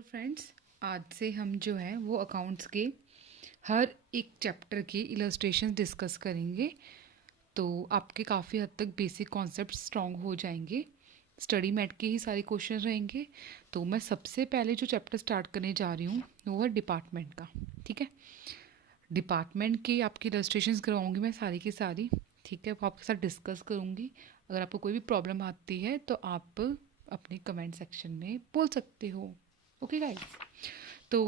Hello friends, आज से हम जो है वो अकाउंट्स के हर एक चैप्टर के इलस्ट्रेशंस डिस्कस करेंगे। तो आपके काफ़ी हद तक बेसिक कॉन्सेप्ट स्ट्रॉन्ग हो जाएंगे। स्टडी मैट के ही सारे क्वेश्चन रहेंगे। तो मैं सबसे पहले जो चैप्टर स्टार्ट करने जा रही हूँ वो है डिपार्टमेंट का। ठीक है, डिपार्टमेंट के आपके इलस्ट्रेशंस करवाऊँगी मैं सारी की सारी। ठीक है, वो आपके साथ डिस्कस करूँगी। अगर आपको कोई भी प्रॉब्लम आती है तो आप अपने कमेंट सेक्शन में बोल सकते हो। ओके गाइस, तो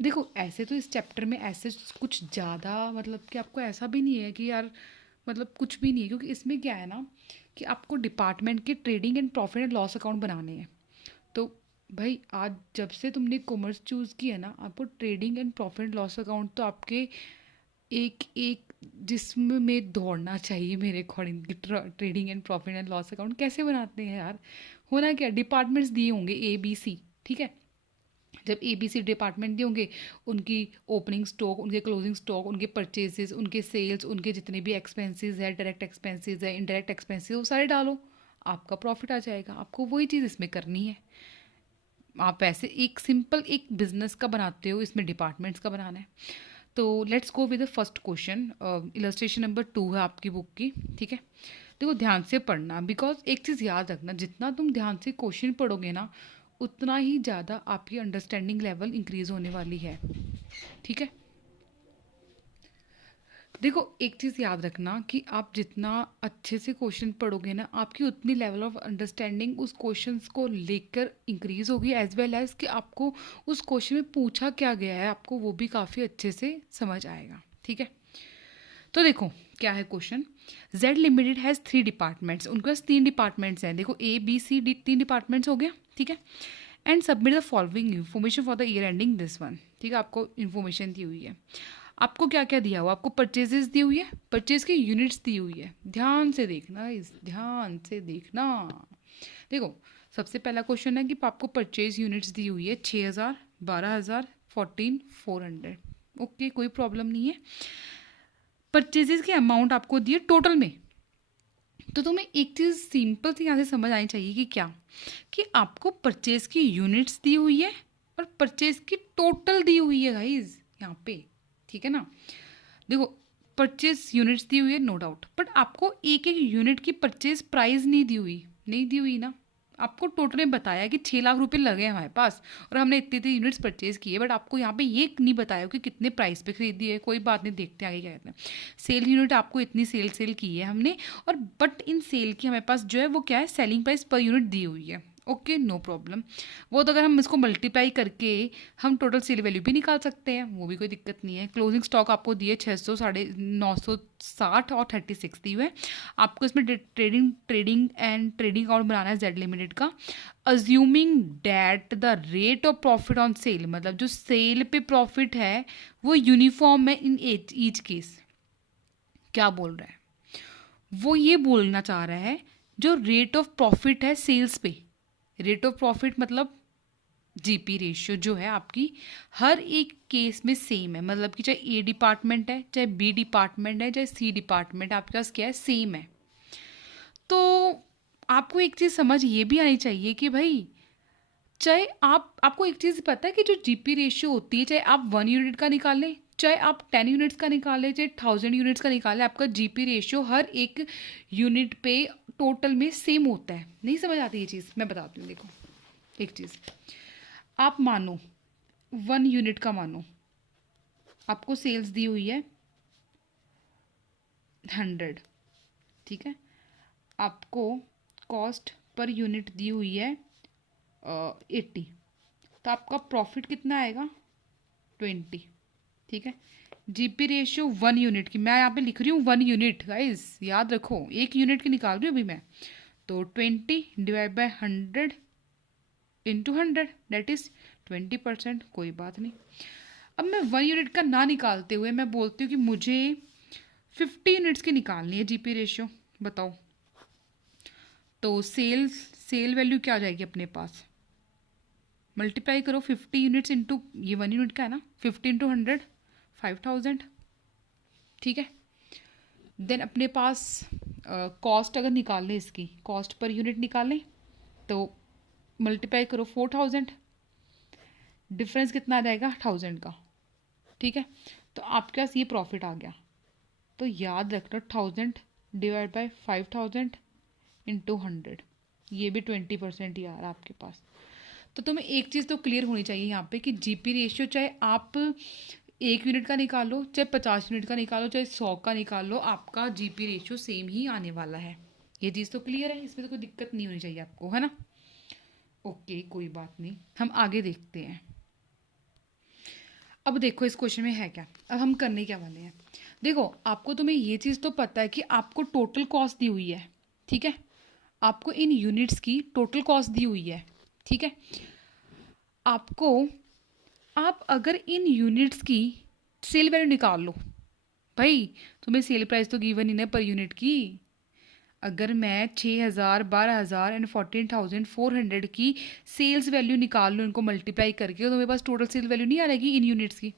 देखो ऐसे तो इस चैप्टर में ऐसे कुछ ज़्यादा मतलब कि आपको ऐसा भी नहीं है कि यार मतलब कुछ भी नहीं है, क्योंकि इसमें क्या है ना कि आपको डिपार्टमेंट के trading and profit and loss account बनाने हैं। तो भाई आज जब से तुमने कॉमर्स चूज़ किया ना, आपको trading and profit and loss account तो आपके एक एक जिस्म में दौड़ना चाहिए मेरे अकॉर्डिंग कि trading and profit and loss account कैसे बनाते हैं यार। होना क्या, डिपार्टमेंट्स दिए होंगे ABC। ठीक है, जब ABC डिपार्टमेंट दिए होंगे, उनकी ओपनिंग स्टॉक, उनके क्लोजिंग स्टॉक, उनके परचेजेस, उनके सेल्स, उनके जितने भी एक्सपेंसेस है, डायरेक्ट एक्सपेंसेस है, इनडायरेक्ट एक्सपेंसेस, वो सारे डालो, आपका प्रॉफिट आ जाएगा। आपको वही चीज़ इसमें करनी है। आप ऐसे एक सिंपल एक बिजनेस का बनाते हो, इसमें डिपार्टमेंट्स का बनाना है। तो let's go with the first question. Illustration number 2 है आपकी बुक की। ठीक है, देखो ध्यान से पढ़ना, बिकॉज एक चीज़ याद रखना, जितना तुम ध्यान से क्वेश्चन पढ़ोगे ना उतना ही ज़्यादा आपकी अंडरस्टैंडिंग लेवल इंक्रीज होने वाली है। ठीक है, देखो एक चीज़ याद रखना कि आप जितना अच्छे से क्वेश्चन पढ़ोगे ना, आपकी उतनी लेवल ऑफ अंडरस्टैंडिंग उस क्वेश्चंस को लेकर इंक्रीज होगी, एज वेल एज कि आपको उस क्वेश्चन में पूछा क्या गया है आपको वो भी काफ़ी अच्छे से समझ आएगा। ठीक है, तो देखो क्या है question. Z limited has 3 departments, उनके पास 3 डिपार्टमेंट्स हैं। देखो A B C D 3 departments हो गया। ठीक है, and submit the following information for the year ending this one. ठीक है, आपको इन्फॉर्मेशन दी हुई है। आपको क्या क्या दिया हुआ, आपको परचेजेस दी हुई है, परचेज की यूनिट्स दी हुई है। ध्यान से देखना, इस ध्यान से देखना। देखो सबसे पहला क्वेश्चन है कि आपको परचेज यूनिट्स दी हुई है 6,000, 12,000, 14,400। ओके, कोई प्रॉब्लम नहीं है। परचेजेस की अमाउंट आपको दी है टोटल में। तो तुम्हें एक चीज़ सिंपल सी यहाँ से समझ आनी चाहिए कि क्या, कि आपको परचेज की यूनिट्स दी हुई है और परचेज की टोटल दी हुई है गाइज यहाँ पे। ठीक है ना, देखो परचेज यूनिट्स दी हुई है नो डाउट, बट आपको एक एक यूनिट की परचेज प्राइस नहीं दी हुई, नहीं दी हुई ना। आपको टोटल में बताया कि 6 लाख रुपए लगे हमारे पास और हमने इतने इतने यूनिट्स परचेज किए, बट आपको यहाँ पे ये नहीं बताया कि कितने प्राइस पे खरीदी है। कोई बात नहीं, देखते आगे क्या कहते हैं। सेल यूनिट आपको इतनी सेल की है हमने, और बट इन सेल की हमारे पास जो है वो क्या है, सेलिंग प्राइस पर यूनिट दी हुई है। Okay, no problem. वो तो अगर हम इसको मल्टीप्लाई करके हम टोटल सेल वैल्यू भी निकाल सकते हैं, वो भी कोई दिक्कत नहीं है। क्लोजिंग स्टॉक आपको दिए 600, 960 और 36 दी हुए हैं। आपको इसमें ट्रेडिंग अकाउंट बनाना है जेड लिमिटेड का। Assuming that the rate of profit on sale, मतलब जो सेल पे प्रॉफिट है वो यूनिफॉर्म है इन ईच केस। क्या बोल रहा है वो, ये बोलना चाह रहा है जो रेट ऑफ प्रॉफिट है सेल्स पे, रेट ऑफ प्रॉफिट मतलब जीपी रेशियो जो है आपकी हर एक केस में सेम है। मतलब कि चाहे A डिपार्टमेंट है, चाहे B डिपार्टमेंट है, चाहे C डिपार्टमेंट, आपके पास क्या है, सेम है। तो आपको एक चीज़ समझ ये भी आनी चाहिए कि भाई चाहे आपको एक चीज़ पता है कि जो जीपी रेशियो होती है, चाहे आप 1 यूनिट का निकालें, चाहे आप 10 यूनिट्स का निकालें, चाहे 1,000 यूनिट्स का निकालें, आपका जीपी रेशियो हर एक यूनिट पे टोटल में सेम होता है। नहीं समझ आती ये चीज़, मैं बताती हूँ। देखो एक चीज़, आप मानो 1 यूनिट का मानो आपको सेल्स दी हुई है 100। ठीक है, आपको कॉस्ट पर यूनिट दी हुई है 80, तो आपका प्रॉफिट कितना आएगा, 20। ठीक है, जीपी रेशियो 1 यूनिट की, मैं यहाँ पे लिख रही हूँ 1 यूनिट गाइस, याद रखो 1 यूनिट की निकाल रही हूँ अभी मैं। तो 20 divide by 100 into 100, that is 20%। कोई बात नहीं। अब मैं 1 यूनिट का ना निकालते हुए मैं बोलती हूँ कि मुझे 50 यूनिट्स की निकालनी है जीपी रेशियो। बताओ, तो सेल वैल्यू क्या आ जाएगी अपने पास, मल्टीप्लाई करो 50 यूनिट्स इंटू ये 1 यूनिट का है ना, 50 इंटू 100, 5,000। ठीक है, देन अपने पास कॉस्ट अगर निकाल लें, इसकी कॉस्ट पर यूनिट निकाल लें तो मल्टीप्लाई करो 4,000। डिफरेंस कितना आ जाएगा 1000 का, ठीक है। तो आपके पास ये प्रॉफिट आ गया। तो याद रखना 1000 डिवाइड बाई 5000 इंटू 100, ये भी 20% ही आ रहा है आपके पास। तो तुम्हें एक चीज़ तो क्लियर होनी चाहिए यहाँ पे कि जीपी रेशियो चाहे आप 1 यूनिट का निकालो, चाहे 50 यूनिट का निकालो, चाहे 100 का निकालो, आपका जीपी रेशियो सेम ही आने वाला है। ये चीज़ तो क्लियर है, इसमें तो कोई दिक्कत नहीं होनी चाहिए आपको, है ना। ओके, कोई बात नहीं, हम आगे देखते हैं। अब देखो इस क्वेश्चन में है क्या, अब हम करने क्या वाले हैं। देखो आपको, तुम्हें ये चीज़ तो पता है कि आपको टोटल कॉस्ट दी हुई है, ठीक है। आपको इन यूनिट्स की टोटल कॉस्ट दी हुई है, ठीक है। आपको, आप अगर इन यूनिट्स की सेल वैल्यू निकाल लो, भाई तुम्हें सेल प्राइस तो गिवन ही नहीं पर यूनिट की। अगर मैं 6000, 12000 एंड 14400 की सेल्स वैल्यू निकाल लूँ इनको मल्टीप्लाई करके, तो मेरे पास टोटल सेल वैल्यू नहीं आ रहेगी इन यूनिट्स की।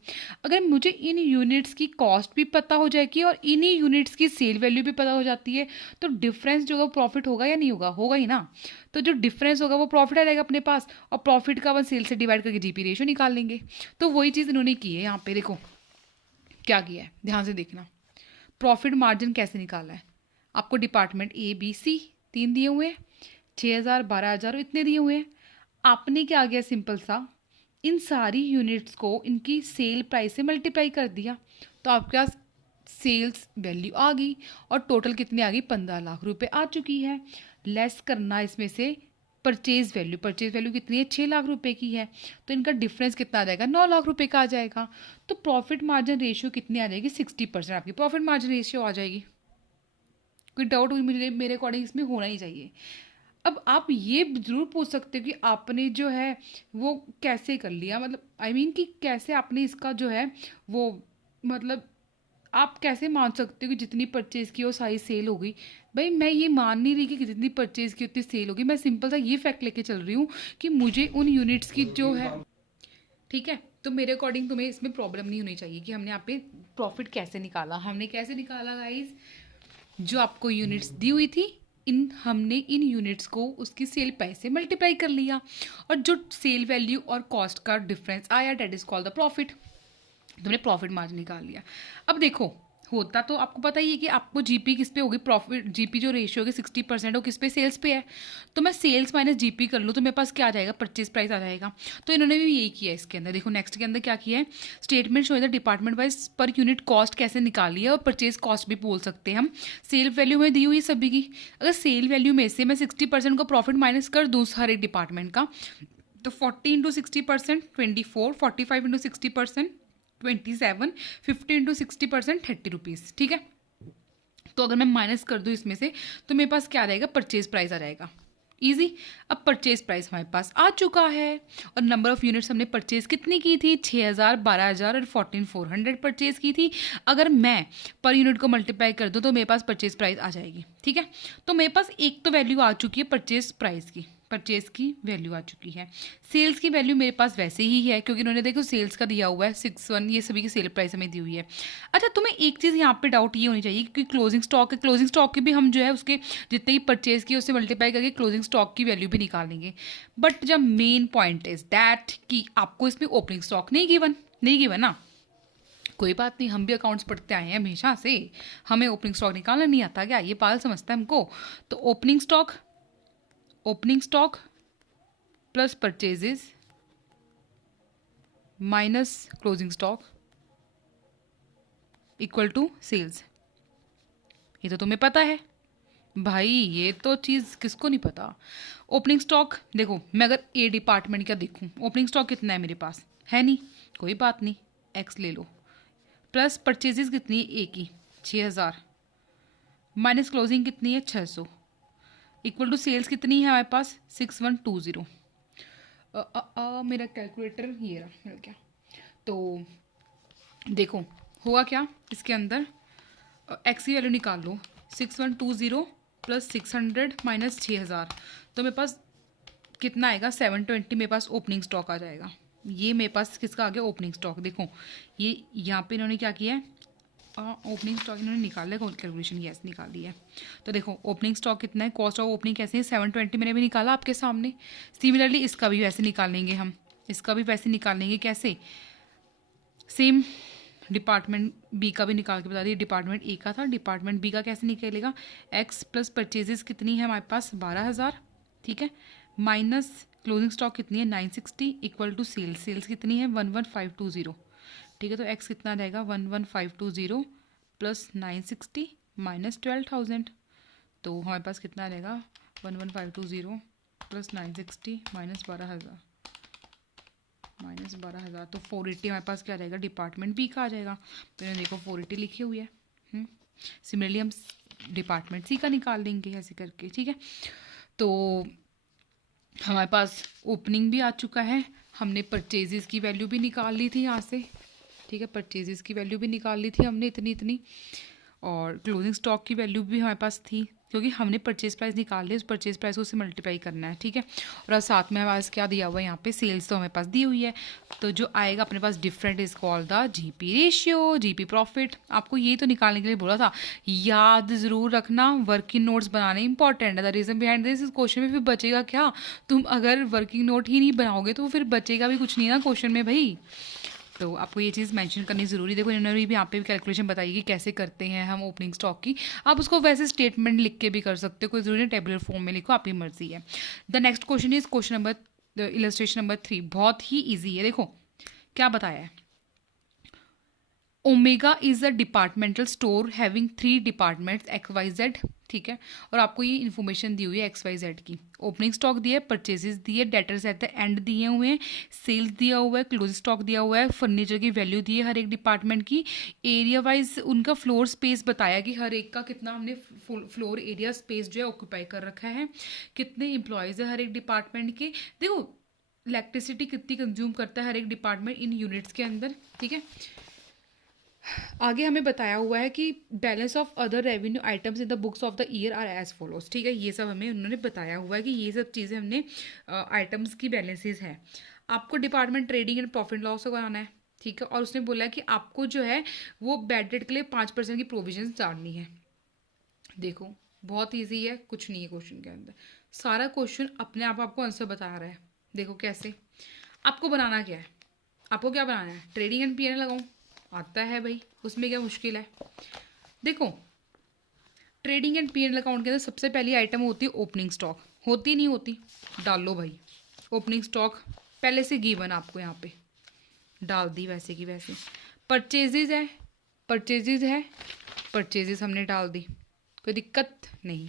अगर मुझे इन यूनिट्स की कॉस्ट भी पता हो जाएगी और इन्हीं यूनिट्स की सेल वैल्यू भी पता हो जाती है, तो डिफरेंस जो होगा प्रॉफिट होगा या नहीं होगा, होगा ही ना। तो जो डिफरेंस होगा वो प्रॉफिट आ जाएगा अपने पास, और प्रॉफिट का अपन सेल से डिवाइड करके जीपी रेशियो निकाल लेंगे। तो वही चीज़ इन्होंने की है यहाँ पे, देखो क्या किया है, ध्यान से देखना। प्रॉफिट मार्जिन कैसे निकाला है, आपको डिपार्टमेंट ए बी सी 3 दिए हुए हैं, 6000, 12000 इतने दिए हुए हैं। आपने क्या आ गया, सिंपल सा इन सारी यूनिट्स को इनकी सेल प्राइस से मल्टीप्लाई कर दिया, तो आपके पास सेल्स वैल्यू आ गई, और टोटल कितनी आ गई, 15 लाख रुपए आ चुकी है। लेस करना इसमें से परचेज वैल्यू, परचेज वैल्यू कितनी है, 6 लाख रुपए की है, तो इनका डिफरेंस कितना आ जाएगा, 9 लाख रुपए का आ जाएगा। तो प्रॉफिट मार्जिन रेशियो कितनी आ जाएगी, 60% आपकी प्रॉफिट मार्जिन रेशियो आ जाएगी। कोई डाउट मुझे, मेरे अकॉर्डिंग इसमें होना ही चाहिए। अब आप ये ज़रूर पूछ सकते हो कि आपने जो है वो कैसे कर लिया, मतलब आई मीन कि कैसे आपने इसका जो है वो, मतलब आप कैसे मान सकते हो कि जितनी परचेज़ की वो सारी सेल हो गई। भाई मैं ये मान नहीं रही कि जितनी परचेज़ की उतनी सेल होगी, मैं सिंपल सा ये फैक्ट लेके चल रही हूँ कि मुझे उन यूनिट्स की जो है, ठीक है। तो मेरे अकॉर्डिंग तुम्हें इसमें प्रॉब्लम नहीं होनी चाहिए कि हमने यहाँ पे प्रॉफिट कैसे निकाला। हमने कैसे निकाला गाइज, जो आपको यूनिट्स दी हुई थी, हमने इन यूनिट्स को उसकी सेल प्राइस से मल्टीप्लाई कर लिया, और जो सेल वैल्यू और कॉस्ट का डिफरेंस आया, that is called the profit. तुमने प्रॉफिट मार्जिन निकाल लिया। अब देखो, होता तो आपको पता ही है कि आपको जीपी किस पे होगी, प्रॉफिट जीपी जो रेशियो होगी 60% वो किस पे, सेल्स पे है। तो मैं सेल्स माइनस जीपी कर लूँ तो मेरे पास क्या आ जाएगा, परचेज प्राइस आ जाएगा। तो इन्होंने भी यही किया इसके अंदर। देखो नेक्स्ट के अंदर क्या किया है, statement show the department wise per unit cost कैसे निकाली है, और परचेज कॉस्ट भी बोल सकते हैं हम। सेल वैल्यू में दी हुई सभी की, अगर सेल वैल्यू में से मैं 60% को प्रॉफिट माइनस कर दूँ हर एक डिपार्टमेंट का, तो 40 इंटू 60% 24, 45 इंटू 60% 27, 50 इंटू 60% 30 रुपीज़, ठीक है। तो अगर मैं माइनस कर दूँ इसमें से, तो मेरे पास क्या आ जाएगा, परचेज प्राइस आ जाएगा। ईजी। अब परचेज प्राइस हमारे पास आ चुका है, और नंबर ऑफ यूनिट्स हमने परचेज कितनी की थी, 6000, 12000 और 14400 परचेज की थी। अगर मैं पर यूनिट को मल्टीप्लाई कर दूँ तो मेरे पास परचेज प्राइस आ जाएगी, ठीक है। तो मेरे पास एक तो वैल्यू आ चुकी है परचेज प्राइस की, परचेज की वैल्यू आ चुकी है। सेल्स की वैल्यू मेरे पास वैसे ही है, क्योंकि उन्होंने देखो सेल्स का दिया हुआ है 61, ये सभी की सेल प्राइस हमें दी हुई है। अच्छा, तुम्हें एक चीज़ यहाँ पे डाउट ये होनी चाहिए कि क्लोजिंग स्टॉक है, क्लोजिंग स्टॉक की भी हम जो है उसके जितने ही परचेज किए उससे मल्टीप्लाई करके क्लोजिंग स्टॉक की वैल्यू भी निकालेंगे। बट जब मेन पॉइंट इज दैट कि आपको इसमें ओपनिंग स्टॉक नहीं गिवन ना, कोई बात नहीं, हम भी अकाउंट्स पढ़ते आए हैं हमेशा से, हमें ओपनिंग स्टॉक निकालना नहीं आता क्या, ये पागल समझता है हमको। तो opening stock plus purchases minus closing stock equal to sales. ये तो तुम्हें पता है भाई, ये तो चीज़ किसको नहीं पता। ओपनिंग स्टॉक देखो, मैं अगर ए डिपार्टमेंट का देखूं, ओपनिंग स्टॉक कितना है मेरे पास, है नहीं, कोई बात नहीं, एक्स ले लो, प्लस परचेजेस कितनी है ए की 6000, माइनस क्लोजिंग कितनी है 600, इक्वल टू सेल्स कितनी है हमारे पास 6120। मेरा कैलकुलेटर ये रहा मेरा, क्या तो देखो होगा क्या इसके अंदर, एक्स की वैल्यू निकाल लो, 6120 प्लस 600 माइनस 6000, तो मेरे पास कितना आएगा 720, मेरे पास ओपनिंग स्टॉक आ जाएगा। ये मेरे पास किसका आ गया, ओपनिंग स्टॉक। देखो ये यहाँ पे इन्होंने क्या किया है, ओपनिंग स्टॉक इन्होंने निकाला है, कैलकुलेशन यस निकाली है। तो देखो ओपनिंग स्टॉक कितना है, कॉस्ट ऑफ ओपनिंग कैसे है 720 मैंने भी निकाला आपके सामने। सिमिलरली इसका भी वैसे निकालेंगे हम, इसका भी पैसे निकालेंगे कैसे, सेम डिपार्टमेंट बी का भी निकाल के बता दिए। डिपार्टमेंट ए का था, डिपार्टमेंट बी का कैसे निकलेगा, एक्स प्लस परचेजेस कितनी है हमारे पास 12,000, ठीक है, माइनस क्लोजिंग स्टॉक कितनी है 960 इक्वल टू सेल्स, सेल्स कितनी है 11,520, ठीक है। तो एक्स कितना रहेगा 11,520 प्लस 960 माइनस 12,000, तो हमारे पास कितना रहेगा 11,520 प्लस 960 माइनस 12,000, तो 480 हमारे पास क्या रहेगा, डिपार्टमेंट बी का आ जाएगा। तो यहाँ देखो 480 लिखी हुई है। सिमिलरली हम डिपार्टमेंट सी का निकाल लेंगे ऐसे करके, ठीक है। तो हमारे पास ओपनिंग भी आ चुका है, हमने परचेजेस की वैल्यू भी निकाल ली थी यहाँ से, ठीक है, परचेजेस की वैल्यू भी निकाल ली थी हमने इतनी, और क्लोजिंग स्टॉक की वैल्यू भी हमारे पास थी, क्योंकि हमने परचेज प्राइस निकाल ली, उस परचेज प्राइस को उससे मल्टीप्लाई करना है, ठीक है। और साथ में हमारे पास क्या दिया हुआ है यहाँ पे, सेल्स तो हमारे पास दी हुई है, तो जो आएगा अपने पास different is called the GP ratio, GP profit. आपको ये तो निकालने के लिए बोला था, याद ज़रूर रखना, वर्किंग नोट्स बनाने इंपॉर्टेंट है। द रीज़न बिहाइंड दिस, इस क्वेश्चन में फिर बचेगा क्या, तुम अगर वर्किंग नोट ही नहीं बनाओगे तो फिर बचेगा भी कुछ नहीं ना क्वेश्चन में भाई। तो आपको ये चीज़ मेंशन करनी ज़रूरी। देखो इन्होंने भी यहाँ पे भी कैलकुलेशन बताई कि कैसे करते हैं हम ओपनिंग स्टॉक की। आप उसको वैसे स्टेटमेंट लिख के भी कर सकते हो, कोई ज़रूरी नहीं टेबुलर फॉर्म में लिखो, आपकी मर्जी है। The next question is question number illustration number 3, बहुत ही ईजी है। देखो क्या बताया है, omega is a departmental store having 3 departments XYZ, ठीक है। और आपको ये इन्फॉर्मेशन दी हुई है XYZ की। ओपनिंग स्टॉक दिया है, परचेजेस दिए, डेटर्स एट द एंड दिए हुए हैं, सेल्स दिया हुआ है, क्लोजिंग स्टॉक दिया हुआ है, फर्नीचर की वैल्यू दी है हर एक डिपार्टमेंट की, एरिया वाइज उनका फ्लोर स्पेस बताया कि हर एक का कितना हमने फ्लोर एरिया स्पेस जो है ऑक्यूपाई कर रखा है, कितने एम्प्लॉयज़ है हर एक डिपार्टमेंट के, देखो इलेक्ट्रिसिटी कितनी कंज्यूम करता है हर एक डिपार्टमेंट इन यूनिट्स के अंदर, ठीक है। आगे हमें बताया हुआ है कि balance of other revenue items in the books of the year are as follows, ठीक है। ये सब हमें उन्होंने बताया हुआ है कि ये सब चीज़ें हमने आइटम्स की बैलेंसेस हैं। आपको department trading and profit loss को बनाना है, ठीक है। और उसने बोला है कि आपको जो है वो बैड डेट के लिए 5% की प्रोविजन डालनी है। देखो बहुत ईजी है, कुछ नहीं है क्वेश्चन के अंदर, सारा क्वेश्चन अपने आप आपको आंसर बता रहा है। देखो कैसे आपको बनाना क्या है, आपको क्या बनाना है, ट्रेडिंग एंड पीएनएल लगाऊं, आता है भाई, उसमें क्या मुश्किल है। देखो ट्रेडिंग एंड पीएनएल अकाउंट के अंदर सबसे पहली आइटम होती है ओपनिंग स्टॉक, होती नहीं होती, डाल लो भाई। ओपनिंग स्टॉक पहले से गिवन आपको यहाँ पे डाल दी वैसे की वैसे। परचेजेज है, परचेजेज हमने डाल दी, कोई दिक्कत नहीं।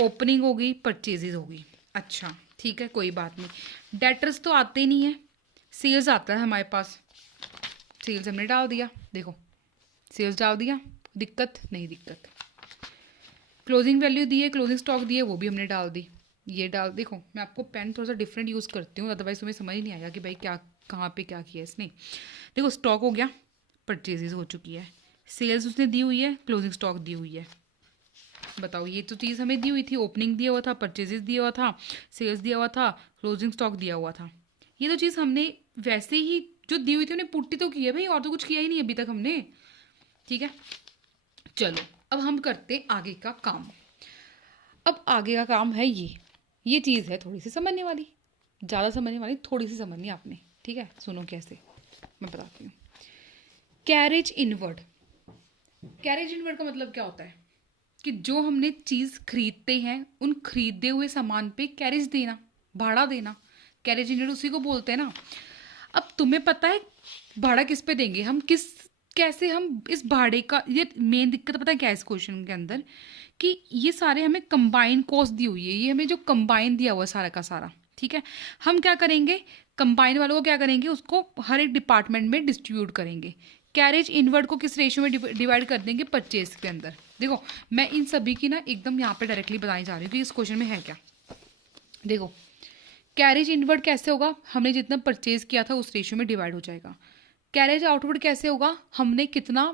ओपनिंग होगी, परचेजेज होगी, अच्छा ठीक है कोई बात नहीं। डेटर्स तो आते ही नहीं है, सेल्स आता है हमारे पास, सेल्स हमने डाल दिया, देखो सेल्स डाल दिया, दिक्कत नहीं दिक्कत। क्लोजिंग वैल्यू दी है, क्लोजिंग स्टॉक दी है, वो भी हमने डाल दी, ये डाल। देखो मैं आपको पेन थोड़ा सा डिफरेंट यूज़ करती हूँ, अदरवाइज तुम्हें समझ नहीं आएगा कि भाई क्या कहाँ पे क्या किया इसने। देखो स्टॉक हो गया, परचेजेस हो चुकी है, सेल्स उसने दी हुई है, क्लोजिंग स्टॉक दी हुई है। बताओ ये तो चीज़ हमें दी हुई थी, ओपनिंग दिया हुआ था, परचेजेस दिया हुआ था, सेल्स दिया हुआ था, क्लोजिंग स्टॉक दिया हुआ था। ये तो चीज़ हमने वैसे ही जो दी हुई थी उन्हें पुट्टी तो की है भाई, और तो कुछ किया ही नहीं अभी तक हमने, ठीक है। चलो अब हम करते आगे का काम। अब आगे का काम है ये चीज़ है थोड़ी सी समझने वाली, ज़्यादा समझने वाली, थोड़ी सी समझनी आपने, ठीक है। सुनो कैसे, मैं बताती हूँ। कैरेज इनवर्ड, कैरेज इनवर्ड का मतलब क्या होता है कि जो हमने चीज़ खरीदते हैं उन खरीदे हुए सामान पे कैरेज देना, भाड़ा देना, कैरेज इनवर्ड उसी को बोलते हैं ना। अब तुम्हें पता है भाड़ा किस पे देंगे हम, कैसे हम इस भाड़े का, ये मेन दिक्कत पता है क्या है इस क्वेश्चन के अंदर, कि ये सारे हमें कंबाइन कॉस्ट दी हुई है, ये हमें जो कंबाइन दिया हुआ है सारा का सारा, ठीक है। हम क्या करेंगे, कंबाइन वालों को क्या करेंगे, उसको हर एक डिपार्टमेंट में डिस्ट्रीब्यूट करेंगे। कैरेज इनवर्ड को किस रेशियो में डिवाइड कर देंगे, परचेज के अंदर। देखो मैं इन सभी की ना एकदम यहाँ पे डायरेक्टली बताई जा रही हूँ कि इस क्वेश्चन में है क्या। देखो कैरेज इनवर्ड कैसे होगा, हमने जितना परचेज किया था उस रेशियो में डिवाइड हो जाएगा। कैरेज आउटवर्ड कैसे होगा, हमने कितना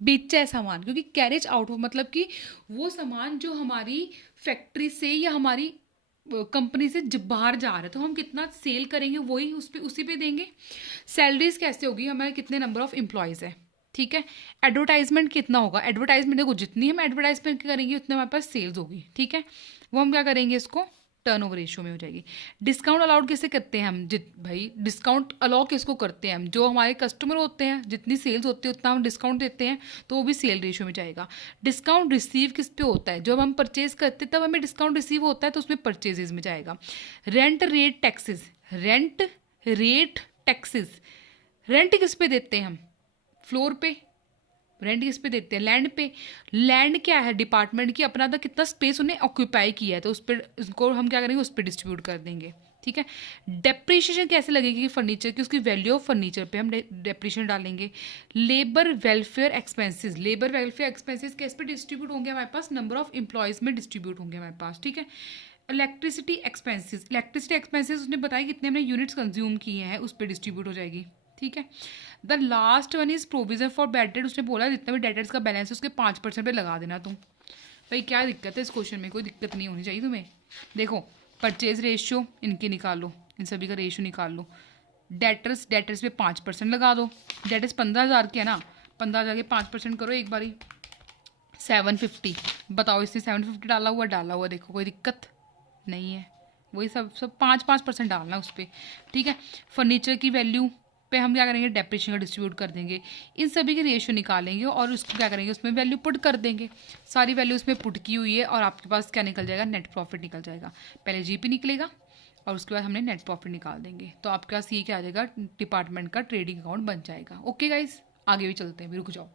बेचा है सामान, क्योंकि कैरेज आउटवर्ड मतलब कि वो सामान जो हमारी फैक्ट्री से या हमारी कंपनी से बाहर जा रहा है, तो हम कितना सेल करेंगे वही उस पे उसी पे देंगे। सैलरीज कैसे होगी, हमारे कितने नंबर ऑफ एम्प्लॉयज़ है, ठीक है। एडवर्टाइजमेंट कितना होगा, एडवर्टाइजमेंट देखो जितनी हम एडवर्टाइजमेंट करेंगे उतने हमारे पास सेल्स होगी, ठीक है। वो हम क्या करेंगे, इसको टर्नओवर रेशियो में हो जाएगी। डिस्काउंट अलाउड कैसे करते हैं हम? भाई डिस्काउंट अलाउ किसको करते हैं हम? जो हमारे कस्टमर होते हैं, जितनी सेल्स होती है उतना हम डिस्काउंट देते हैं, तो वो भी सेल रेशियो में जाएगा। डिस्काउंट रिसीव किस पे होता है? जब हम परचेज करते हैं तब हमें डिस्काउंट रिसीव होता है, तो उसमें परचेजेज में जाएगा। Rent rate taxes, rent rate taxes, rent किस पे देते हैं हम? फ्लोर पे। रेंट किस पे देते हैं? लैंड पे। लैंड क्या है? डिपार्टमेंट की अपना था कितना स्पेस उन्हें ऑक्यूपाई किया है, तो उस पर उसको हम क्या करेंगे? उस पर डिस्ट्रीब्यूट कर देंगे। ठीक है। डेप्रिशिएशन कैसे लगेगी फर्नीचर की? उसकी वैल्यू ऑफ फर्नीचर पे हम डेप्रिशिएशन डालेंगे। Labour welfare expenses, labour welfare expenses किस पे डिस्ट्रीब्यूट होंगे हमारे पास? नंबर ऑफ एम्प्लॉयज़ में डिस्ट्रीब्यूट होंगे हमारे पास। ठीक है। इलेक्ट्रिसिटी एक्सपेंसेस, इलेक्ट्रिसिटी एक्सपेंसेस उसने बताया कितने हमने यूनिट्स कंज्यूम किए हैं, उस पर डिस्ट्रीब्यूट हो जाएगी। ठीक है। The last one is provision for bad debt, उसने बोला जितना भी डेटर्स का बैलेंस है उसके 5% पे लगा देना तुम। भाई क्या दिक्कत है इस क्वेश्चन में? कोई दिक्कत नहीं होनी चाहिए तुम्हें। देखो परचेज रेशियो इनके निकाल लो, इन सभी का रेशियो निकाल लो। डेटर्स पे 5% लगा दो। डेटर्स 15,000 के है ना, 15,000 के 5% करो एक बारी, 750। बताओ इसने 750 डाला हुआ देखो, कोई दिक्कत नहीं है। वही सब 5% डालना उस पर। ठीक है। फर्नीचर की वैल्यू पे हम क्या करेंगे? डेप्रिशिएशन का डिस्ट्रीब्यूट कर देंगे। इन सभी के रेशियो निकालेंगे और उसको क्या करेंगे? उसमें वैल्यू पुट कर देंगे। सारी वैल्यू उसमें पुट की हुई है और आपके पास क्या निकल जाएगा? नेट प्रॉफिट निकल जाएगा। पहले जीपी निकलेगा और उसके बाद हमने नेट प्रॉफिट निकाल देंगे, तो आपके पास ये क्या आ जाएगा? डिपार्टमेंट का ट्रेडिंग अकाउंट बन जाएगा। ओके गाइज, आगे भी चलते हैं, भी रुक जाओ।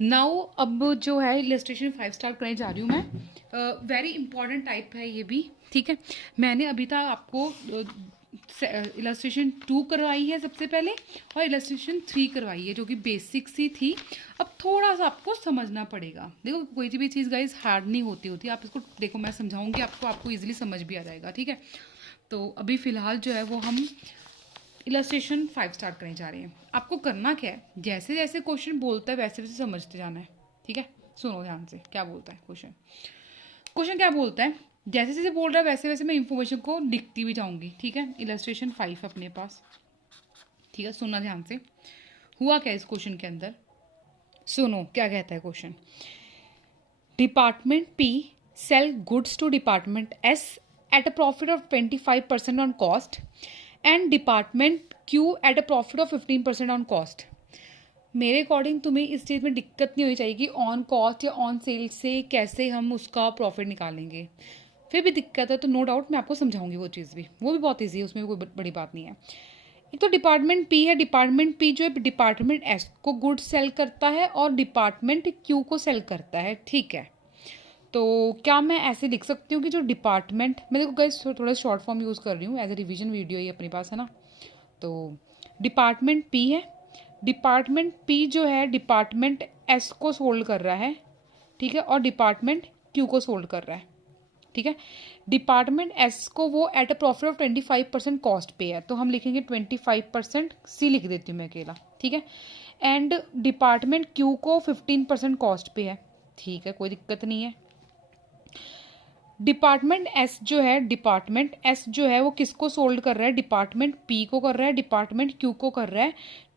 नाउ अब जो है इलस्ट्रेशन 5 स्टार्ट करने जा रही हूँ मैं। वेरी इंपॉर्टेंट टाइप है ये भी। ठीक है। मैंने अभी तक आपको इलस्ट्रेशन 2 करवाई है सबसे पहले, और इलस्ट्रेशन 3 करवाई है, जो कि बेसिक सी थी। अब थोड़ा सा आपको समझना पड़ेगा। देखो कोई भी चीज़ गाइज हार्ड नहीं होती। आप इसको देखो, मैं समझाऊंगी आपको ईजिली समझ भी आ जाएगा। ठीक है। तो अभी फ़िलहाल जो है वो हम इलस्ट्रेशन 5 स्टार्ट करने जा रहे हैं। आपको करना क्या है? जैसे जैसे क्वेश्चन बोलता है वैसे वैसे समझते जाना है। ठीक है। सुनो ध्यान से क्या बोलता है क्वेश्चन। क्वेश्चन क्या बोलता है? जैसे जैसे बोल रहा है वैसे वैसे मैं इंफॉर्मेशन को लिखती भी जाऊंगी। ठीक है। इलस्ट्रेशन 5 अपने पास। ठीक है, सुनना ध्यान से। हुआ क्या इस क्वेश्चन के अंदर? सुनो क्या कहता है question. Department P sell goods to department S at a profit of 25% on cost and department Q at a profit of 15% on cost. मेरे अकॉर्डिंग तुम्हें इस चीज़ में दिक्कत नहीं होनी चाहिए कि ऑन कॉस्ट या ऑन सेल से कैसे हम उसका प्रॉफिट निकालेंगे। फिर भी दिक्कत है तो नो डाउट मैं आपको समझाऊंगी वो चीज़ भी, वो भी बहुत ईजी है, उसमें भी कोई बड़ी बात नहीं है। एक तो डिपार्टमेंट पी है, डिपार्टमेंट पी जो है डिपार्टमेंट एस को गुड्स सेल करता है और डिपार्टमेंट क्यू को सेल करता है। ठीक है। तो क्या मैं ऐसे लिख सकती हूँ कि जो डिपार्टमेंट, मैं देखो गाइस थोड़ा शॉर्ट फॉर्म यूज़ कर रही हूँ, एज ए रिवीजन वीडियो ये अपने पास है ना। तो डिपार्टमेंट पी है, डिपार्टमेंट पी जो है डिपार्टमेंट एस को सोल्ड कर रहा है। ठीक है। और डिपार्टमेंट क्यू को सोल्ड कर रहा है। ठीक है। डिपार्टमेंट एस को वो eight a profit of 25% cost पे है, तो हम लिखेंगे 25%, सी लिख देती हूँ मैं अकेला। ठीक है। एंड डिपार्टमेंट क्यू को 15% कॉस्ट पे है। ठीक है, कोई दिक्कत नहीं है। डिपार्टमेंट एस जो है वो किसको सोल्ड कर रहा है? डिपार्टमेंट पी को कर रहा है, डिपार्टमेंट क्यू को कर रहा है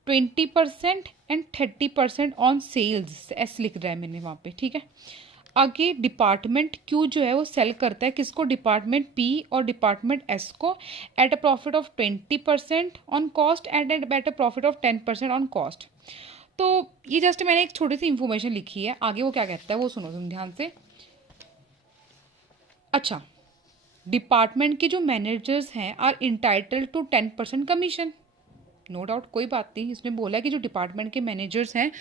20% एंड 30% ऑन सेल्स। एस लिख रहा है मैंने वहाँ पे। ठीक है। आगे डिपार्टमेंट क्यू जो है वो सेल करता है किसको? डिपार्टमेंट पी और डिपार्टमेंट एस को eight a profit of 20% on cost and eight a profit of 10% on cost. तो ये जस्ट मैंने एक छोटी सी इंफॉर्मेशन लिखी है, आगे वो क्या कहता है वो सुनो तुम ध्यान से। अच्छा, डिपार्टमेंट के जो मैनेजर्स हैं are entitled to 10% commission. No doubt, कोई बात नहीं। इसमें बोला है कि जो डिपार्टमेंट के मैनेजर्स हैं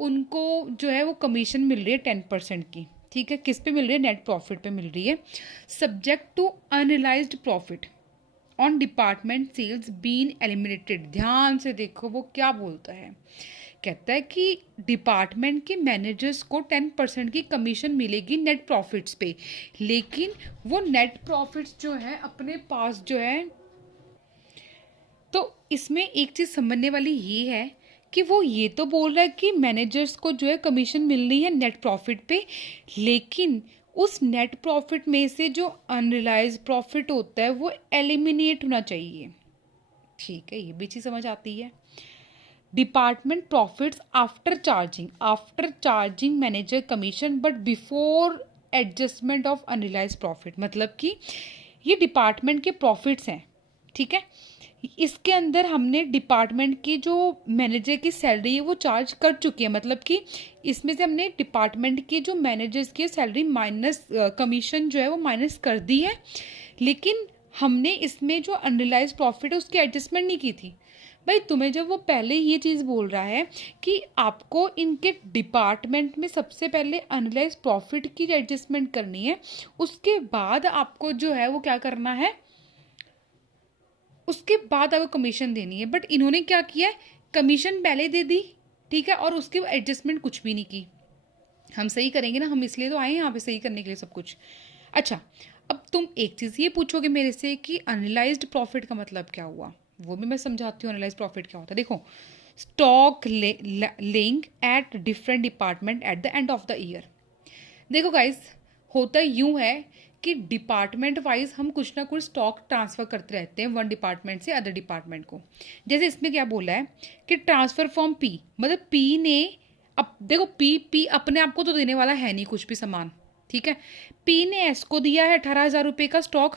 उनको जो है वो कमीशन मिल रही है 10% की। ठीक है। किस पे मिल रही है? नेट प्रॉफिट पे मिल रही है। Subject to unrealised profit on department sales been eliminated. ध्यान से देखो वो क्या बोलता है। कहता है कि डिपार्टमेंट के मैनेजर्स को 10% की कमीशन मिलेगी नेट प्रॉफिट्स पे, लेकिन वो नेट प्रॉफिट्स जो है अपने पास जो है, तो इसमें एक चीज़ समझने वाली ये है कि वो ये तो बोल रहा है कि मैनेजर्स को जो है कमीशन मिल रही है नेट प्रॉफिट पे, लेकिन उस नेट प्रॉफिट में से जो अनरियलाइज प्रॉफिट होता है वो एलिमिनेट होना चाहिए। ठीक है, ये भी चीज़ समझ आती है। Department profits after charging manager commission but before adjustment of unrealised profit, मतलब कि ये डिपार्टमेंट के प्रॉफिट्स हैं, ठीक है। इसके अंदर हमने डिपार्टमेंट की जो मैनेजर की सैलरी है वो चार्ज कर चुकी है, मतलब कि इसमें से हमने डिपार्टमेंट के जो मैनेजर्स की सैलरी माइनस कमीशन जो है वो माइनस कर दी है, लेकिन हमने इसमें जो अनरियलाइज प्रॉफिट है उसकी एडजस्टमेंट नहीं की थी। भाई तुम्हें जब वो पहले ये चीज़ बोल रहा है कि आपको इनके डिपार्टमेंट में सबसे पहले अनरियलाइज प्रॉफिट की एडजस्टमेंट करनी है, उसके बाद आपको जो है वो क्या करना है, उसके बाद आपको कमीशन देनी है। बट इन्होंने क्या किया है, कमीशन पहले दे दी, ठीक है, और उसकी एडजस्टमेंट कुछ भी नहीं की। हम सही करेंगे ना, हम इसलिए तो आए हैं यहाँ पे सही करने के लिए सब कुछ। अच्छा, अब तुम एक चीज़ ये पूछोगे मेरे से कि अनरियलाइज्ड प्रॉफिट का मतलब क्या हुआ, वो भी मैं समझाती हूँ। अनरियलाइज प्रॉफिट क्या होता है, देखो, stock laying at different department at the end of the year. देखो गाइस, होता यूं है कि डिपार्टमेंट वाइज हम कुछ ना कुछ स्टॉक ट्रांसफ़र करते रहते हैं वन डिपार्टमेंट से अदर डिपार्टमेंट को। जैसे इसमें क्या बोला है कि ट्रांसफ़र फ्रॉम पी, मतलब पी ने, अब देखो पी अपने आप को तो देने वाला है नहीं कुछ भी सामान, ठीक है। पी ने एस को दिया है 18,000 रुपये का स्टॉक।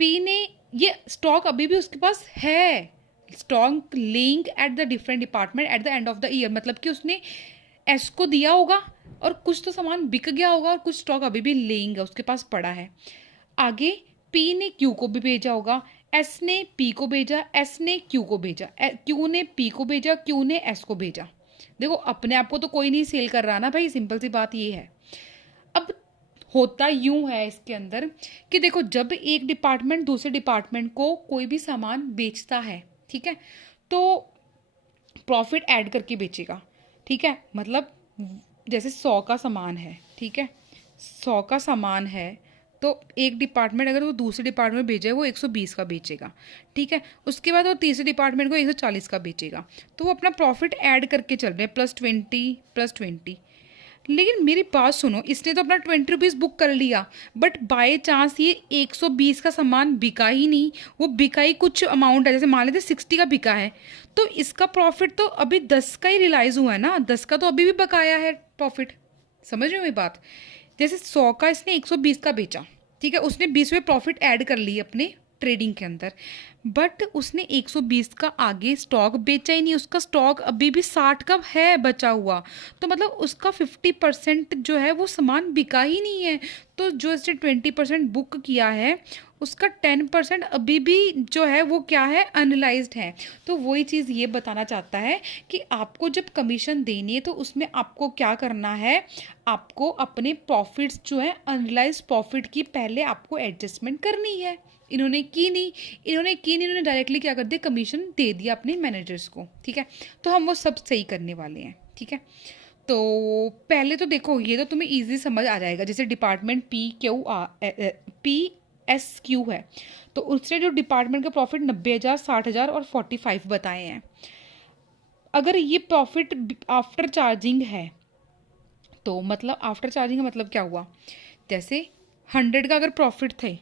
पी ने, ये स्टॉक अभी भी उसके पास है, stock link at the different department at the end of the year, मतलब कि उसने एस को दिया होगा और कुछ तो सामान बिक गया होगा और कुछ स्टॉक अभी भी लेंगे उसके पास पड़ा है। आगे पी ने क्यू को भी भेजा होगा, एस ने पी को भेजा, एस ने क्यू को भेजा, क्यू ने पी को भेजा, क्यू ने एस को भेजा। देखो अपने आप को तो कोई नहीं सेल कर रहा ना भाई, सिंपल सी बात ये है। अब होता यूं है इसके अंदर कि देखो, जब एक डिपार्टमेंट दूसरे डिपार्टमेंट को कोई भी सामान बेचता है, ठीक है, तो प्रॉफिट ऐड करके बेचेगा, ठीक है। मतलब जैसे 100 का सामान है, ठीक है, 100 का सामान है, तो एक डिपार्टमेंट अगर वो दूसरे डिपार्टमेंट भेजे वो 120 का बेचेगा, ठीक है। उसके बाद वो तीसरे डिपार्टमेंट को 140 का बेचेगा, तो वो अपना प्रॉफिट ऐड करके चल रहे हैं, +20 लेकिन मेरी बात सुनो, इसने तो अपना 20 रुपीज़ बुक कर लिया, बट बाय चांस ये 120 का सामान बिका ही नहीं, वो बिका ही कुछ अमाउंट है, जैसे मान लेते 60 का बिका है, तो इसका प्रॉफिट तो अभी 10 का ही रियलाइज़ हुआ है ना, 10 का तो अभी भी बकाया है प्रॉफिट। समझ रहे हो मेरी बात? जैसे 100 का इसने 120 का बेचा, ठीक है, उसने 20 रुपये प्रॉफिट ऐड कर ली अपने ट्रेडिंग के अंदर, बट उसने 120 का आगे स्टॉक बेचा ही नहीं, उसका स्टॉक अभी भी 60 का है बचा हुआ, तो मतलब उसका 50% जो है वो सामान बिका ही नहीं है। तो जो इसने 20% बुक किया है उसका 10% अभी भी जो है वो क्या है, अनलाइज्ड है। तो वही चीज़ ये बताना चाहता है कि आपको जब कमीशन देनी है तो उसमें आपको क्या करना है, आपको अपने प्रॉफिट्स जो है अनलाइज्ड प्रॉफिट की पहले आपको एडजस्टमेंट करनी है। इन्होंने की नहीं, इन्होंने डायरेक्टली क्या कर दिया, कमीशन दे दिया अपने मैनेजर्स को, ठीक है। तो हम वो सब सही करने वाले हैं, ठीक है। तो पहले तो देखो, ये तो तुम्हें इजी समझ आ जाएगा। जैसे डिपार्टमेंट PSQ है, तो उसने जो डिपार्टमेंट का प्रॉफिट 90,000, 60,000 और 45 बताए हैं। अगर ये प्रॉफिट आफ्टर चार्जिंग है, तो मतलब आफ्टर चार्जिंग का मतलब क्या हुआ, जैसे 100 का अगर प्रॉफिट थे,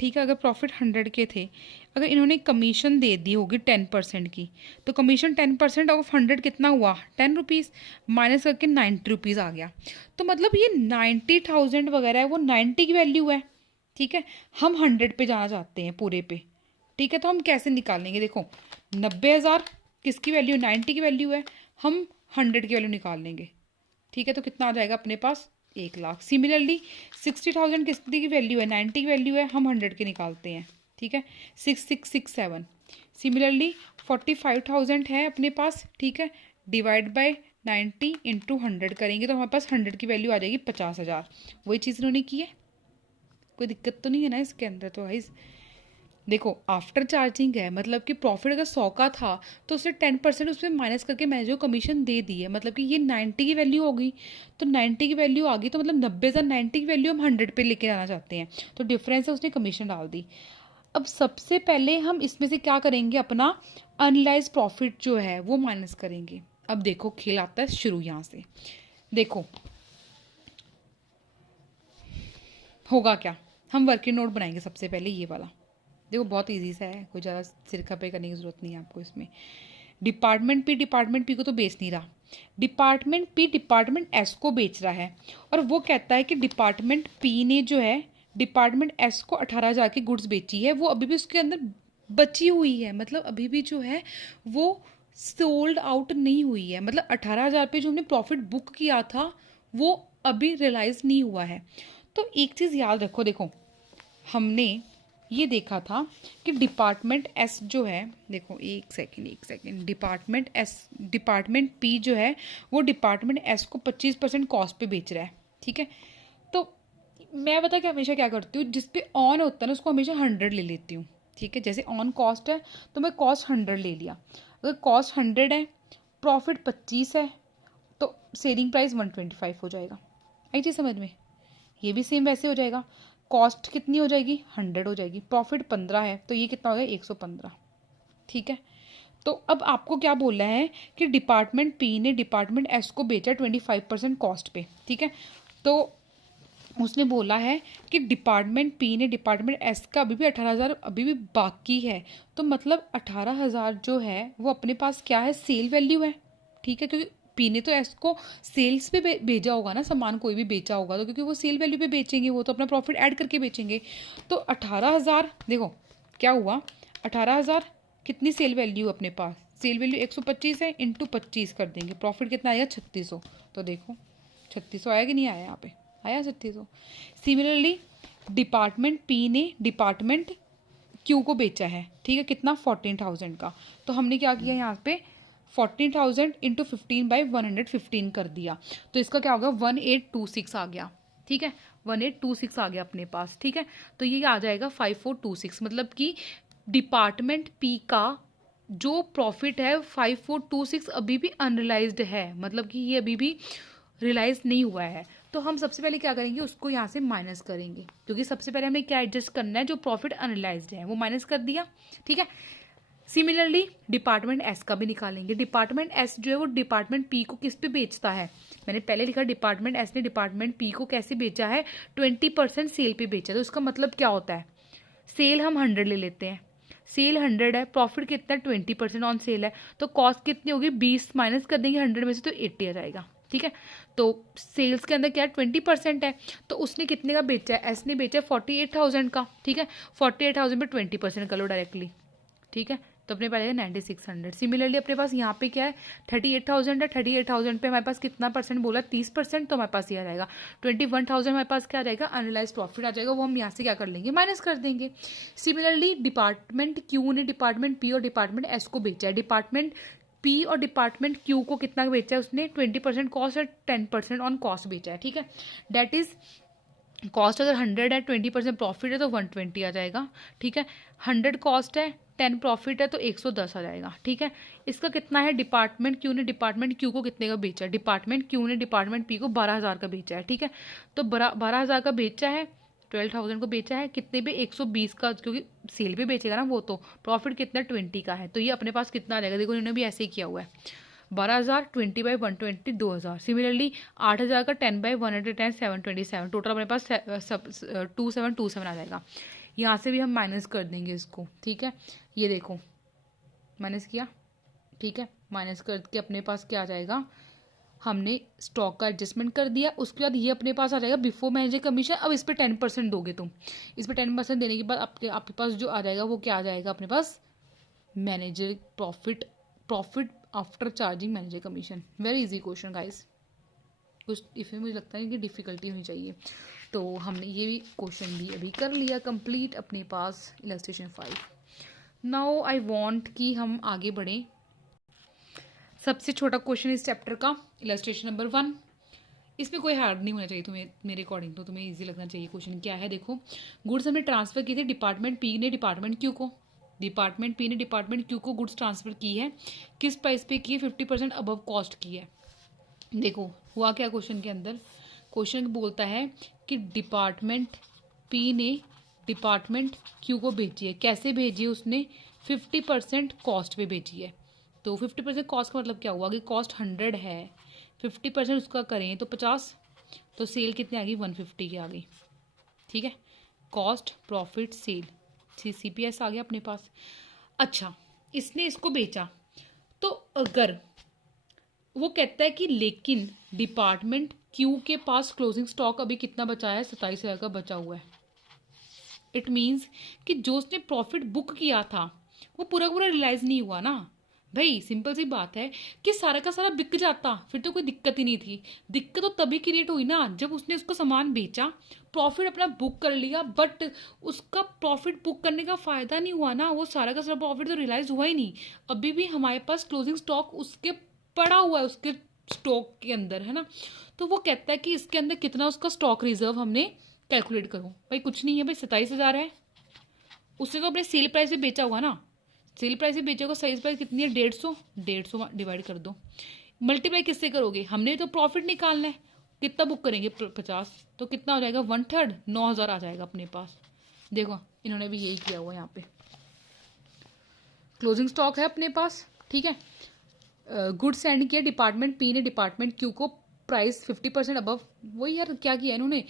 ठीक है, अगर प्रॉफिट 100 के थे, अगर इन्होंने कमीशन दे दी होगी 10% की, तो कमीशन 10% ऑफ 100 कितना हुआ, 10 रुपीज़, माइनस करके 90 रुपीज़ आ गया। तो मतलब ये 90,000 वगैरह है वो 90 की वैल्यू है, ठीक है। हम 100 पे जाना चाहते हैं पूरे पे, ठीक है। तो हम कैसे निकालेंगे, देखो 90,000 किसकी वैल्यू, 90 की वैल्यू है, हम 100 की वैल्यू निकाल लेंगे, ठीक है। तो कितना आ जाएगा अपने पास, 1,00,000। सिमिलरली 60,000 किसकी की वैल्यू है, 90 की वैल्यू है, हम 100 के निकालते हैं, ठीक है, 6667। सिमिलरली 45,000 है अपने पास, ठीक है, डिवाइड बाय 90 इंटू 100 करेंगे तो हमारे पास 100 की वैल्यू आ जाएगी 50,000। वही चीज़ इन्होंने की है, कोई दिक्कत तो नहीं है ना इसके अंदर। तो भाई देखो, आफ्टर चार्जिंग है, मतलब कि प्रॉफिट अगर 100 का था तो उसने 10% उसमें माइनस करके मैनेजर को कमीशन दे दी है, मतलब कि ये 90 की वैल्यू हो गई। तो 90 की वैल्यू आ गई, तो मतलब 90,000 90 की वैल्यू हम 100 पे लेके आना चाहते हैं, तो डिफरेंस है उसने कमीशन डाल दी। अब सबसे पहले हम इसमें से क्या करेंगे, अपना अनलाइज प्रॉफिट जो है वो माइनस करेंगे। अब देखो खेल आता है शुरू यहाँ से। देखो होगा क्या, हम वर्किंग नोट बनाएंगे सबसे पहले, ये वाला। देखो बहुत इजी सा है, कोई ज़्यादा सिर खपे करने की ज़रूरत नहीं है आपको इसमें। डिपार्टमेंट पी को तो बेच नहीं रहा, डिपार्टमेंट पी डिपार्टमेंट एस को बेच रहा है, और वो कहता है कि डिपार्टमेंट पी ने जो है डिपार्टमेंट एस को 18,000 की गुड्स बेची है, वो अभी भी उसके अंदर बची हुई है, मतलब अभी भी जो है वो सोल्ड आउट नहीं हुई है, मतलब 18,000 पे जो हमने प्रॉफिट बुक किया था वो अभी रियलाइज नहीं हुआ है। तो एक चीज़ याद रखो, देखो हमने ये देखा था कि डिपार्टमेंट एस जो है, देखो एक सेकेंड, डिपार्टमेंट पी जो है वो डिपार्टमेंट एस को 25% कॉस्ट पे बेच रहा है, ठीक है। तो मैं बता कि हमेशा क्या करती हूँ, जिस पे ऑन होता है ना उसको हमेशा 100 ले लेती हूँ, ठीक है। जैसे ऑन कॉस्ट है तो मैं कॉस्ट 100 ले लिया, अगर कॉस्ट 100 है, प्रॉफिट 25 है, तो सेलिंग प्राइस 125 हो जाएगा। आई चीज़ समझ में? ये भी सेम वैसे हो जाएगा, कॉस्ट कितनी हो जाएगी 100 हो जाएगी, प्रॉफिट 15 है तो ये कितना हो गया 115, ठीक है। तो अब आपको क्या बोलना है कि डिपार्टमेंट पी ने डिपार्टमेंट एस को बेचा 25% कॉस्ट पे, ठीक है। तो उसने बोला है कि डिपार्टमेंट पी ने डिपार्टमेंट एस का अभी भी 18,000 अभी भी बाकी है, तो मतलब 18,000 जो है वो अपने पास क्या है, सेल वैल्यू है, ठीक है। क्योंकि पी ने तो एस को सेल्स पे भेजा होगा ना, सामान कोई भी बेचा होगा तो, क्योंकि वो सेल वैल्यू पे बेचेंगे, वो तो अपना प्रॉफिट ऐड करके बेचेंगे। तो 18,000 देखो क्या हुआ, 18,000 कितनी सेल वैल्यू अपने पास, सेल वैल्यू 125 है, इंटू 25 कर देंगे, प्रॉफिट कितना आएगा 3600। तो देखो 3600 आया कि नहीं आया, यहाँ पे आया 3600। सिमिलरली डिपार्टमेंट पी ने डिपार्टमेंट क्यू को बेचा है, ठीक है, कितना 14,000 का, तो हमने क्या किया यहाँ पे 14,000 इंटू 15/115 कर दिया, तो इसका क्या होगा 1826 आ गया, ठीक है, 1826 आ गया अपने पास, ठीक है। तो ये आ जाएगा 5426, मतलब कि डिपार्टमेंट पी का जो प्रॉफिट है 5426 अभी भी अनरियलाइज्ड है, मतलब कि ये अभी भी रियलाइज नहीं हुआ है। तो हम सबसे पहले क्या करेंगे, उसको यहाँ से माइनस करेंगे, क्योंकि सबसे पहले हमें क्या एडजस्ट करना है, जो प्रॉफिट अनरियलाइज्ड है वो माइनस कर दिया, ठीक है। सिमिलरली डिपार्टमेंट एस का भी निकालेंगे, डिपार्टमेंट एस जो है वो डिपार्टमेंट पी को किस पे बेचता है, मैंने पहले लिखा डिपार्टमेंट एस ने डिपार्टमेंट पी को कैसे बेचा है, 20% सेल पे बेचा। तो इसका मतलब क्या होता है, सेल हम 100 ले लेते हैं, सेल 100 है, प्रॉफिट कितना है 20% ऑन सेल है, तो कॉस्ट कितनी होगी 20 माइनस कर देंगे 100 में से तो 80 आ जाएगा, ठीक है। तो सेल्स के अंदर क्या है 20% है, तो उसने कितने का बेचा है, एस ने बेचा है 48,000 का, ठीक है। 48,000 पे 20% कर लो डायरेक्टली, ठीक है, तो अपने पास आएगा 9600। सिमिलरली अपने पास यहाँ पे क्या है 38,000 है, 38,000 पे हमारे पास कितना परसेंट बोला 30%, तो हमारे पास ये आ जाएगा 21,000, हमारे पास क्या आ जाएगा अनरियलाइज प्रॉफिट आ जाएगा, वो हम यहाँ से क्या कर लेंगे माइनस कर देंगे। सिमिलरली डिपार्टमेंट क्यू ने डिपार्टमेंट पी और डिपार्टमेंट एस को बेचा है, डिपार्टमेंट पी और डिपार्टमेंट क्यू को कितना बेचा है उसने 20% कॉस्ट और 10% ऑन कॉस्ट बेचा है, ठीक है। डेट इज कॉस्ट अगर 100 है 20% प्रॉफिट है तो 120 आ जाएगा, ठीक है। 100 कॉस्ट है 10 प्रॉफिट है तो 110 आ जाएगा, ठीक है। इसका कितना है, डिपार्टमेंट क्यू ने डिपार्टमेंट क्यू को कितने का बेचा है, डिपार्टमेंट क्यू ने डिपार्टमेंट पी को 12,000 का बेचा है, ठीक है। तो 12,000 का बेचा है, 12,000 को बेचा है कितने पे 120 का, क्योंकि सेल पे बेचेगा ना वो, तो प्रॉफिट कितना 20 का है, तो ये अपने पास कितना आ जाएगा, देखो इन्होंने भी ऐसे ही किया हुआ है 12,000 20/120 2,000। सिमिलरली 8,000 का 10/110 727, टोटल अपने पास 2727 आ जाएगा। यहाँ से भी हम माइनस कर देंगे इसको, ठीक है। ये देखो माइनस किया, ठीक है, माइनस करके अपने पास क्या आ जाएगा, हमने स्टॉक का एडजस्टमेंट कर दिया, उसके बाद ये अपने पास आ जाएगा बिफोर मैनेजर कमीशन। अब इस पर 10% दोगे तुम, इस पर 10% देने के बाद आपके पास जो आ जाएगा वो क्या आ जाएगा अपने पास, manager profit after charging manager commission. Very easy question guys, कुछ इसमें मुझे लगता है कि डिफ़िकल्टी होनी चाहिए। तो हमने ये भी क्वेश्चन भी अभी कर लिया कंप्लीट अपने पास इलस्ट्रेशन 5। नाउ आई वांट कि हम आगे बढ़ें। सबसे छोटा क्वेश्चन इस चैप्टर का इलस्ट्रेशन नंबर 1, इसमें कोई हार्ड नहीं होना चाहिए तुम्हें, मेरे अकॉर्डिंग तो तुम्हें इजी लगना चाहिए। क्वेश्चन क्या है देखो, गुड्स हमने ट्रांसफर किए थे डिपार्टमेंट पी ने डिपार्टमेंट क्यू को, डिपार्टमेंट पी ने डिपार्टमेंट क्यू को गुड्स ट्रांसफर की है, किस प्राइस पे की है 50% अबव कॉस्ट की है। देखो हुआ क्या क्वेश्चन के अंदर, क्वेश्चन बोलता है कि डिपार्टमेंट पी ने डिपार्टमेंट क्यू को भेजी है, कैसे भेजी है उसने 50% कॉस्ट पे भेजी है। तो 50% कॉस्ट का मतलब क्या हुआ कि कॉस्ट 100 है, 50% उसका करें तो 50, तो सेल कितनी आ गई 150 की आ गई, ठीक है। कॉस्ट प्रॉफिट सेल CPS आ गया अपने पास। अच्छा इसने इसको बेचा, तो तो अगर वो कहता है कि लेकिन डिपार्टमेंट क्यू के पास क्लोजिंग स्टॉक अभी कितना बचा है, 27,000 का बचा हुआ है, इट मीन्स कि जो उसने प्रॉफिट बुक किया था वो पूरा पूरा रियलाइज नहीं हुआ ना भाई। सिंपल सी बात है कि सारा का सारा बिक जाता फिर तो कोई दिक्कत ही नहीं थी। दिक्कत तो तभी क्रिएट हुई ना जब उसने उसको सामान बेचा, प्रॉफिट अपना बुक कर लिया, बट उसका प्रॉफिट बुक करने का फ़ायदा नहीं हुआ ना, वो सारा का सारा प्रॉफिट तो रियलाइज हुआ ही नहीं। अभी भी हमारे पास क्लोजिंग स्टॉक उसके पड़ा हुआ है, उसके स्टॉक के अंदर है ना। तो वो कहता है कि इसके अंदर कितना उसका स्टॉक रिजर्व हमने कैलकुलेट करो। भाई कुछ नहीं है भाई, 27,000 है, उसने तो अपने सेल प्राइस पे बेचा होगा ना, सेल प्राइस पे बेचा होगा। सेल प्राइस कितनी है, 150 डिवाइड कर दो, मल्टीप्लाई किससे करोगे, हमने तो प्रॉफिट निकालना है, कितना बुक करेंगे 50, तो कितना हो जाएगा 1/3, 9,000 आ जाएगा अपने पास। देखो इन्होंने भी यही किया हुआ है, यहाँ पे क्लोजिंग स्टॉक है अपने पास, ठीक है। गुड्स सेंड किया डिपार्टमेंट पी ने डिपार्टमेंट क्यू को, प्राइस 50% अबव। वही यार क्या किया इन्होंने,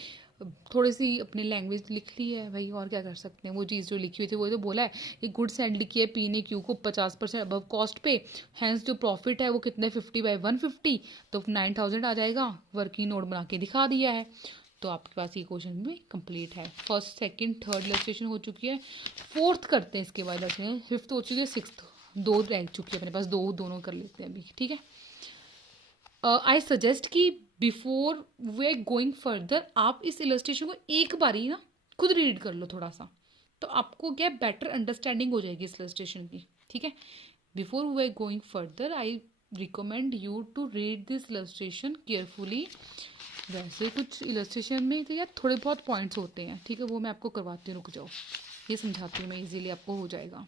थोड़ी सी अपनी लैंग्वेज लिख ली है भाई, और क्या कर सकते हैं। वो चीज़ जो लिखी हुई थी वो तो बोला है कि गुड्स सेंड लिखी है पी ने क्यू को 50% अबव कॉस्ट पे, हैंस जो प्रॉफिट है वो कितने 50/150, तो 9,000 आ जाएगा। वर्किंग नोट बना के दिखा दिया है। तो आपके पास ये क्वेश्चन भी कंप्लीट है। फर्स्ट सेकंड थर्ड इलस्ट्रेशन हो चुकी है, फोर्थ करते हैं इसके बाद इलस्ट्रेशन, फिफ्थ हो चुकी है, सिक्स्थ 2 रह चुकी है अपने पास, दोनों कर लेते हैं अभी, ठीक है। आई सजेस्ट कि बिफोर वे गोइंग फर्दर आप इस इलस्ट्रेशन को एक बार ही ना खुद रीड कर लो थोड़ा सा, तो आपको क्या बेटर अंडरस्टैंडिंग हो जाएगी इस इलस्ट्रेशन की, ठीक है। Before we going further I recommend you to read this illustration carefully. वैसे कुछ इलस्ट्रेशन में तो यार थोड़े बहुत पॉइंट्स होते हैं, ठीक है, वो मैं आपको करवाती हूँ, रुक जाओ, ये समझाती हूँ मैं, इजीली आपको हो जाएगा।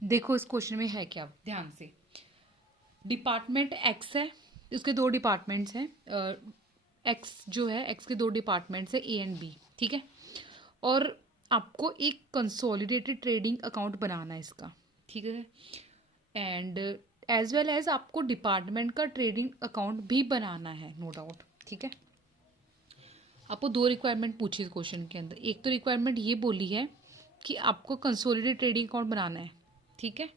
देखो इस क्वेश्चन में है क्या, ध्यान से। डिपार्टमेंट एक्स है, उसके 2 डिपार्टमेंट्स हैं, एक्स जो है एक्स के 2 डिपार्टमेंट्स है, ए एंड बी, ठीक है। और आपको एक कंसोलिडेटेड ट्रेडिंग अकाउंट बनाना है इसका, ठीक है। एंड एज वेल एज आपको डिपार्टमेंट का ट्रेडिंग अकाउंट भी बनाना है, नो डाउट, ठीक है। आपको 2 रिक्वायरमेंट पूछी इस क्वेश्चन के अंदर। एक तो रिक्वायरमेंट ये बोली है कि आपको कंसोलिडेटेड ट्रेडिंग अकाउंट बनाना है, ठीक है,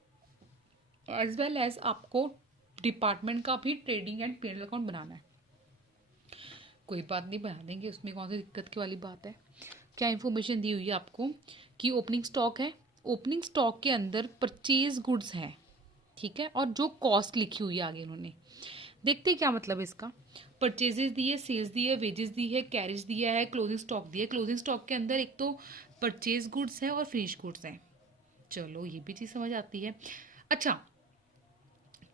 एज वेल एज आपको डिपार्टमेंट का भी ट्रेडिंग एंड पीएनएल अकाउंट बनाना है। कोई बात नहीं, बना देंगे, उसमें कौन सी दिक्कत की वाली बात है। क्या इन्फॉर्मेशन दी हुई है आपको कि ओपनिंग स्टॉक है, ओपनिंग स्टॉक के अंदर परचेज गुड्स हैं, ठीक है, और जो कॉस्ट लिखी हुई है आगे इन्होंने, देखते क्या मतलब है इसका। परचेजेस दी है, सेल्स दी है, वेजेस दी है, कैरेज दिया है, क्लोजिंग स्टॉक दिया है। क्लोजिंग स्टॉक के अंदर एक तो परचेज गुड्स हैं और फिनिश गुड्स हैं, चलो ये भी चीज़ समझ आती है। अच्छा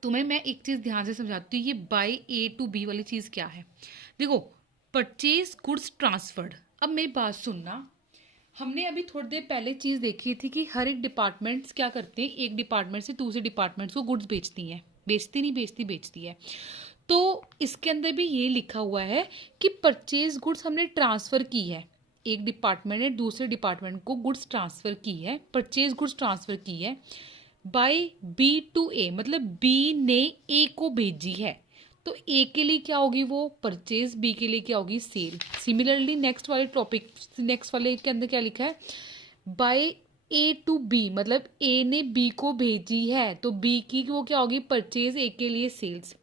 तुम्हें मैं एक चीज़ ध्यान से समझाती हूँ, ये बाय ए टू बी वाली चीज़ क्या है। देखो परचेज गुड्स ट्रांसफर्ड, अब मेरी बात सुनना, हमने अभी थोड़ी देर पहले चीज़ देखी थी कि हर एक डिपार्टमेंट्स क्या करते हैं, एक डिपार्टमेंट से दूसरे डिपार्टमेंट्स को गुड्स बेचती हैं, बेचती है। तो इसके अंदर भी ये लिखा हुआ है कि परचेज गुड्स हमने ट्रांसफ़र की है, एक डिपार्टमेंट ने दूसरे डिपार्टमेंट को गुड्स ट्रांसफ़र की है, परचेज गुड्स ट्रांसफ़र की है बाय बी टू ए, मतलब बी ने ए को भेजी है, तो ए के लिए क्या होगी वो परचेज, बी के लिए क्या होगी सेल। सिमिलरली नेक्स्ट वाले टॉपिक, नेक्स्ट वाले के अंदर क्या लिखा है, बाय ए टू बी, मतलब ए ने बी को भेजी है, तो बी की वो क्या होगी परचेज, ए के लिए सेल्स।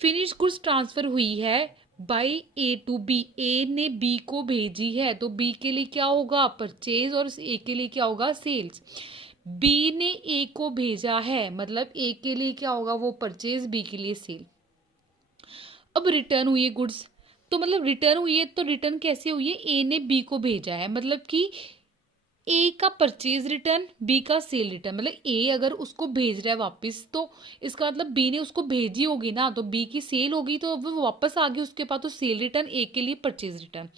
फिनिश गुड्स ट्रांसफर हुई है bye A to B, A ने बी को भेजी है, तो बी के लिए क्या होगा परचेज और ए के लिए क्या होगा सेल्स। बी ने ए को भेजा है, मतलब ए के लिए क्या होगा वो परचेज, बी के लिए सेल। अब रिटर्न हुई है गुड्स, तो मतलब रिटर्न हुई है, तो रिटर्न कैसे हुई है, ए ने बी को भेजा है, मतलब कि ए का परचेज रिटर्न, बी का सेल रिटर्न, मतलब ए अगर उसको भेज रहा है वापस, तो इसका मतलब बी ने उसको भेजी होगी ना, तो बी की सेल होगी, तो वो वापस आ गई उसके पास, तो सेल रिटर्न, ए के लिए परचेज रिटर्न।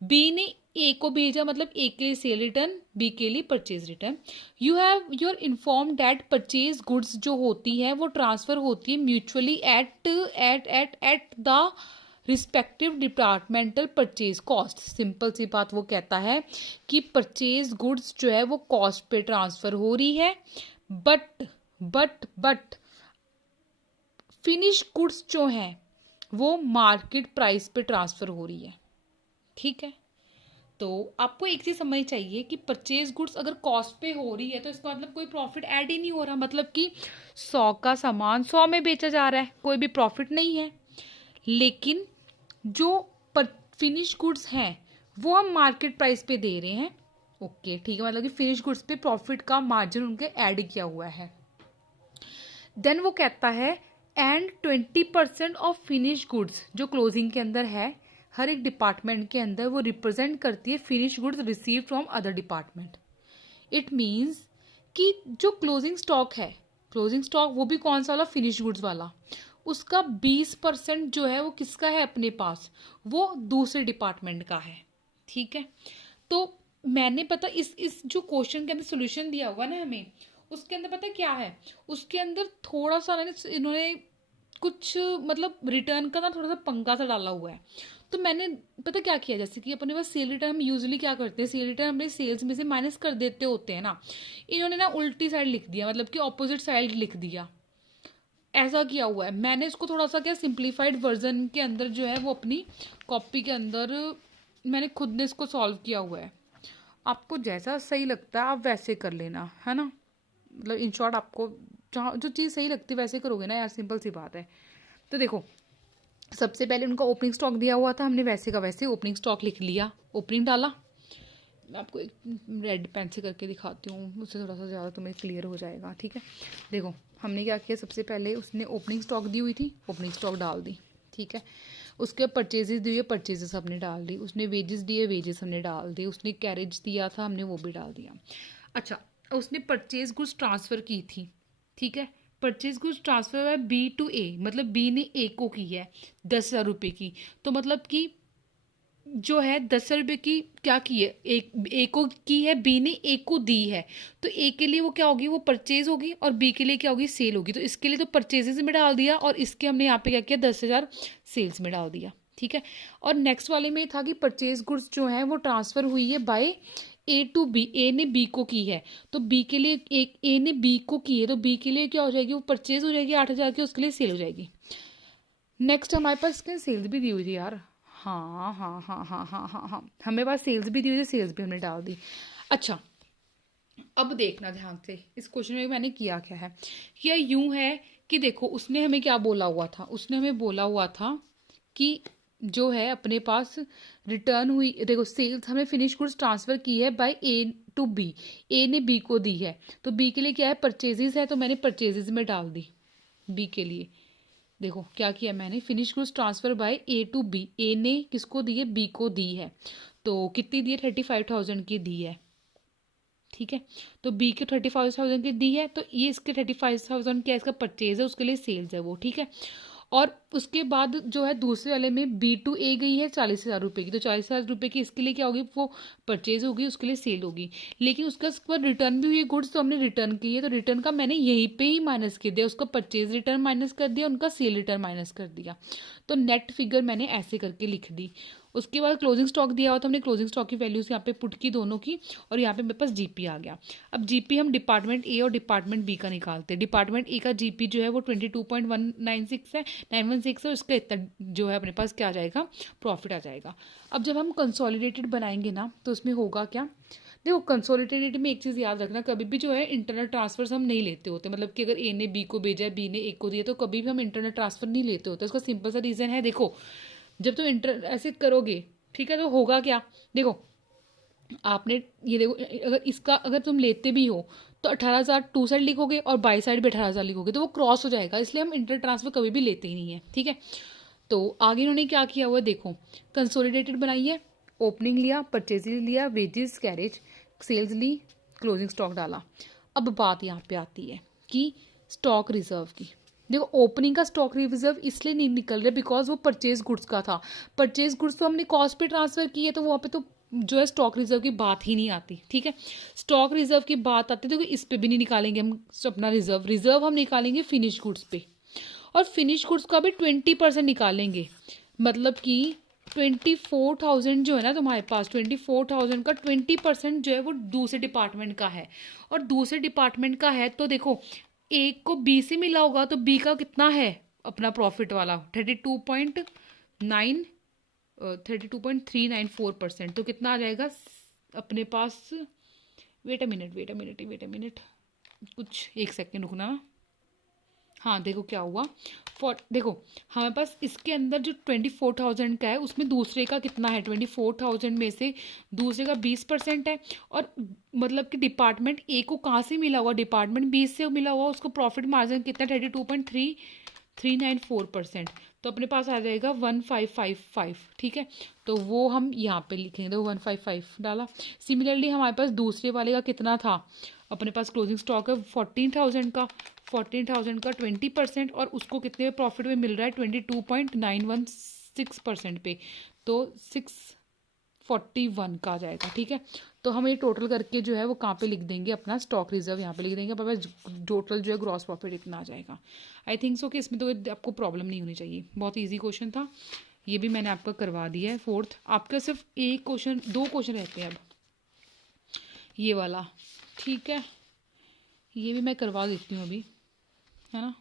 बी ने ए को भेजा, मतलब ए के लिए सेल रिटर्न, बी के लिए purchase return. You are inform that purchase goods जो होती है वो ट्रांसफर होती है mutually at the respective departmental purchase cost. Simple सी बात वो कहता है कि परचेज गुड्स जो है वो कॉस्ट पे ट्रांसफर हो रही है, बट फिनिश गुड्स जो हैं वो मार्केट प्राइस पे ट्रांसफर हो रही है, ठीक है। तो आपको एक चीज़ समझनी चाहिए कि परचेज गुड्स अगर कॉस्ट पे हो रही है तो इसका मतलब कोई प्रॉफिट ऐड ही नहीं हो रहा, मतलब कि 100 का सामान 100 में बेचा जा रहा है, कोई भी प्रॉफिट नहीं है। लेकिन जो फिनिश गुड्स हैं वो हम मार्केट प्राइस पे दे रहे हैं। ओके ठीक है, मतलब कि फिनिश गुड्स पे प्रॉफिट का मार्जिन उनके ऐड किया हुआ है। देन वो कहता है एंड 20% ऑफ फिनिश गुड्स जो क्लोजिंग के अंदर है, हर एक डिपार्टमेंट के अंदर वो रिप्रेजेंट करती है finish goods receive from other department. It means कि जो क्लोजिंग स्टॉक है, क्लोजिंग स्टॉक वो भी कौन सा वाला, फिनिश गुड्स वाला, उसका 20% जो है वो किसका है अपने पास, वो दूसरे डिपार्टमेंट का है। ठीक है, तो मैंने पता इस जो क्वेश्चन के अंदर सोल्यूशन दिया हुआ ना हमें, उसके अंदर पता क्या है, उसके अंदर थोड़ा सा इन्होंने कुछ मतलब रिटर्न का ना थोड़ा सा पंगा सा डाला हुआ है। तो मैंने पता क्या किया, जैसे कि अपने पास सेल रिटर्न हम यूजुअली क्या करते हैं, सेल रिटर्न अपने सेल्स में से माइनस कर देते होते हैं ना, इन्होंने ना उल्टी साइड लिख दिया, मतलब कि ऑपोजिट साइड लिख दिया, ऐसा किया हुआ है। मैंने इसको थोड़ा सा क्या सिंप्लीफाइड वर्जन के अंदर जो है वो अपनी कॉपी के अंदर मैंने खुद ने इसको सॉल्व किया हुआ है। आपको जैसा सही लगता है आप वैसे कर लेना, है ना, मतलब इन शॉर्ट आपको जहाँ जो चीज़ सही लगती है वैसे करोगे ना यार, सिंपल सी बात है। तो देखो सबसे पहले उनका ओपनिंग स्टॉक दिया हुआ था, हमने वैसे का वैसे ओपनिंग स्टॉक लिख लिया, ओपनिंग डाला। मैं आपको एक रेड पेन से करके दिखाती हूँ, उससे थोड़ा सा ज़्यादा तुम्हें क्लियर हो जाएगा। ठीक है, देखो हमने क्या किया, सबसे पहले उसने ओपनिंग स्टॉक दी हुई थी, ओपनिंग स्टॉक डाल दी। ठीक है, उसके परचेजेस दिए, परचेजेस हमने डाल दी, उसने वेजेस दिए, वेजेस हमने डाल दी, उसने कैरेज दिया था हमने वो भी डाल दिया। अच्छा, उसने परचेज गुड्स ट्रांसफ़र की थी। ठीक है, परचेज गुड्स ट्रांसफ़र है बी टू ए, मतलब बी ने ए को की है 10,000 रुपये की, तो मतलब कि जो है 10,000 रुपये की क्या की है, एक ए को की है, बी ने ए को दी है, तो ए के लिए वो क्या होगी, वो परचेज होगी, और बी के लिए क्या होगी, सेल होगी। तो इसके लिए तो परचेजेस में डाल दिया, और इसके हमने यहाँ पे क्या किया, 10,000 सेल्स में डाल दिया। ठीक है, और नेक्स्ट वाले में था कि परचेज गुड्स जो है वो ट्रांसफ़र हुई है bye A to B, A ने बी को की है, तो बी के लिए एक ए ने बी को की है, तो बी के लिए क्या हो जाएगी, वो परचेज हो जाएगी 8,000 की, उसके लिए सेल हो जाएगी। नेक्स्ट हमारे पास इसके सेल्स भी दी हुई थी यार, हाँ हाँ हाँ हाँ हाँ हाँ हाँ, हमें पास सेल्स भी दी हुई थी, सेल्स भी हमने डाल दी। अच्छा, अब देखना ध्यान से इस क्वेश्चन में मैंने किया क्या है, किया यूं है कि देखो उसने हमें क्या बोला हुआ था, उसने हमें बोला हुआ था कि जो है अपने पास रिटर्न हुई, देखो सेल्स हमें फिनिश गुड्स ट्रांसफ़र की है bye A to B, A ने बी को दी है, तो बी के लिए क्या है, परचेजेस है, तो मैंने परचेजेस में डाल दी बी के लिए। देखो क्या किया मैंने, finish goods transfer by A to B, A ने किसको दी है, बी को दी है, तो कितनी दी है, 35,000 की दी है। ठीक है, तो बी के 35,000 की दी है, तो ये इसके 35,000 क्या इसका परचेज है, उसके लिए सेल्स है वो। ठीक है, और उसके बाद जो है दूसरे वाले में बी टू ए गई है 40,000 रुपये की, तो 40,000 रुपये की इसके लिए क्या होगी, वो परचेज होगी, उसके लिए सेल होगी। लेकिन उसका उसके बाद रिटर्न भी हुई है गुड्स, तो हमने रिटर्न की है, तो रिटर्न का मैंने यहीं पे ही माइनस कर दिया, उसका परचेज रिटर्न माइनस कर दिया, उनका सेल रिटर्न माइनस कर दिया, तो नेट फिगर मैंने ऐसे करके लिख दी। उसके बाद क्लोजिंग स्टॉक दिया हुआ था, हमने क्लोजिंग स्टॉक की वैल्यूज यहाँ पे पुट की दोनों की, और यहाँ पे मेरे पास जीपी आ गया। अब जीपी हम डिपार्टमेंट ए और डिपार्टमेंट बी का निकालते हैं। डिपार्टमेंट ए का जीपी जो है वो 22.196 है, 916 है, उसका इतना जो है अपने पास क्या आ जाएगा, प्रॉफिट आ जाएगा। अब जब हम कंसोलिडेटेड बनाएंगे ना, तो उसमें होगा क्या, देखो कंसोलिडेटेड में एक चीज़ याद रखना, कभी भी जो है इंटरनल ट्रांसफर्स हम नहीं लेते होते, मतलब कि अगर ए ने बी को भेजा है, बी ने ए को दिया, तो कभी भी हम इंटरनल ट्रांसफर नहीं लेते होते। उसका सिंपल सा रीज़न है, देखो जब तुम ऐसे करोगे, ठीक है, तो होगा क्या, देखो आपने ये देखो, अगर इसका अगर तुम लेते भी हो तो 18,000 टू साइड लिखोगे और बाई साइड भी 18,000 लिखोगे, तो वो क्रॉस हो जाएगा, इसलिए हम इंटर ट्रांसफर कभी भी लेते ही नहीं है। ठीक है, तो आगे इन्होंने क्या किया हुआ है, देखो कंसोलिडेटेड बनाई है, ओपनिंग लिया, परचेज लिया, वेजेस, कैरेज, सेल्स ली, क्लोजिंग स्टॉक डाला। अब बात यहाँ पे आती है कि स्टॉक रिजर्व की। देखो ओपनिंग का स्टॉक रिजर्व इसलिए नहीं निकल रहा बिकॉज वो परचेज गुड्स का था, परचेज गुड्स तो हमने कॉस्ट पे ट्रांसफ़र की है, तो वहाँ पे तो जो है स्टॉक रिजर्व की बात ही नहीं आती। ठीक है, स्टॉक रिजर्व की बात आती है तो इस पे भी नहीं निकालेंगे हम अपना रिजर्व, रिजर्व हम निकालेंगे फिनिश गुड्स पे, और फिनिश गुड्स का भी 20% निकालेंगे, मतलब कि 24,000 जो है ना तुम्हारे पास, 24,000 का 20% जो है वो दूसरे डिपार्टमेंट का है, और दूसरे डिपार्टमेंट का है तो देखो एक को बी से मिला होगा, तो बी का कितना है अपना प्रॉफिट वाला 32.9 32.394%। तो कितना आ जाएगा अपने पास? वेट अ मिनट, कुछ एक सेकेंड रुकना। हाँ देखो क्या हुआ। देखो हमारे पास इसके अंदर जो 24,000 का है उसमें दूसरे का कितना है, 24,000 में से दूसरे का 20% है। और मतलब कि डिपार्टमेंट ए को कहाँ से मिला हुआ, डिपार्टमेंट बी से मिला हुआ, उसको प्रॉफिट मार्जिन कितना, 32.394%। तो अपने पास आ जाएगा 1555। ठीक है, तो वो हम यहाँ पे लिखेंगे, तो 155 डाला। सिमिलरली हमारे पास दूसरे वाले का कितना था, अपने पास क्लोजिंग स्टॉक है 14,000 का, 14,000 का 20%, और उसको कितने प्रॉफिट में मिल रहा है, 22.916% पे, तो 641 का आ जाएगा। ठीक है, तो हम ये टोटल करके जो है वो कहाँ पे लिख देंगे, अपना स्टॉक रिजर्व यहाँ पे लिख देंगे, अपने पास टोटल जो है ग्रॉस प्रॉफिट इतना आ जाएगा। आई थिंक सो कि इसमें तो आपको प्रॉब्लम नहीं होनी चाहिए, बहुत ईजी क्वेश्चन था, ये भी मैंने आपका करवा दिया है। फोर्थ आपका सिर्फ एक क्वेश्चन, दो क्वेश्चन रहते हैं अब, ये वाला। ठीक है, ये भी मैं करवा देती हूँ अभी, है ना।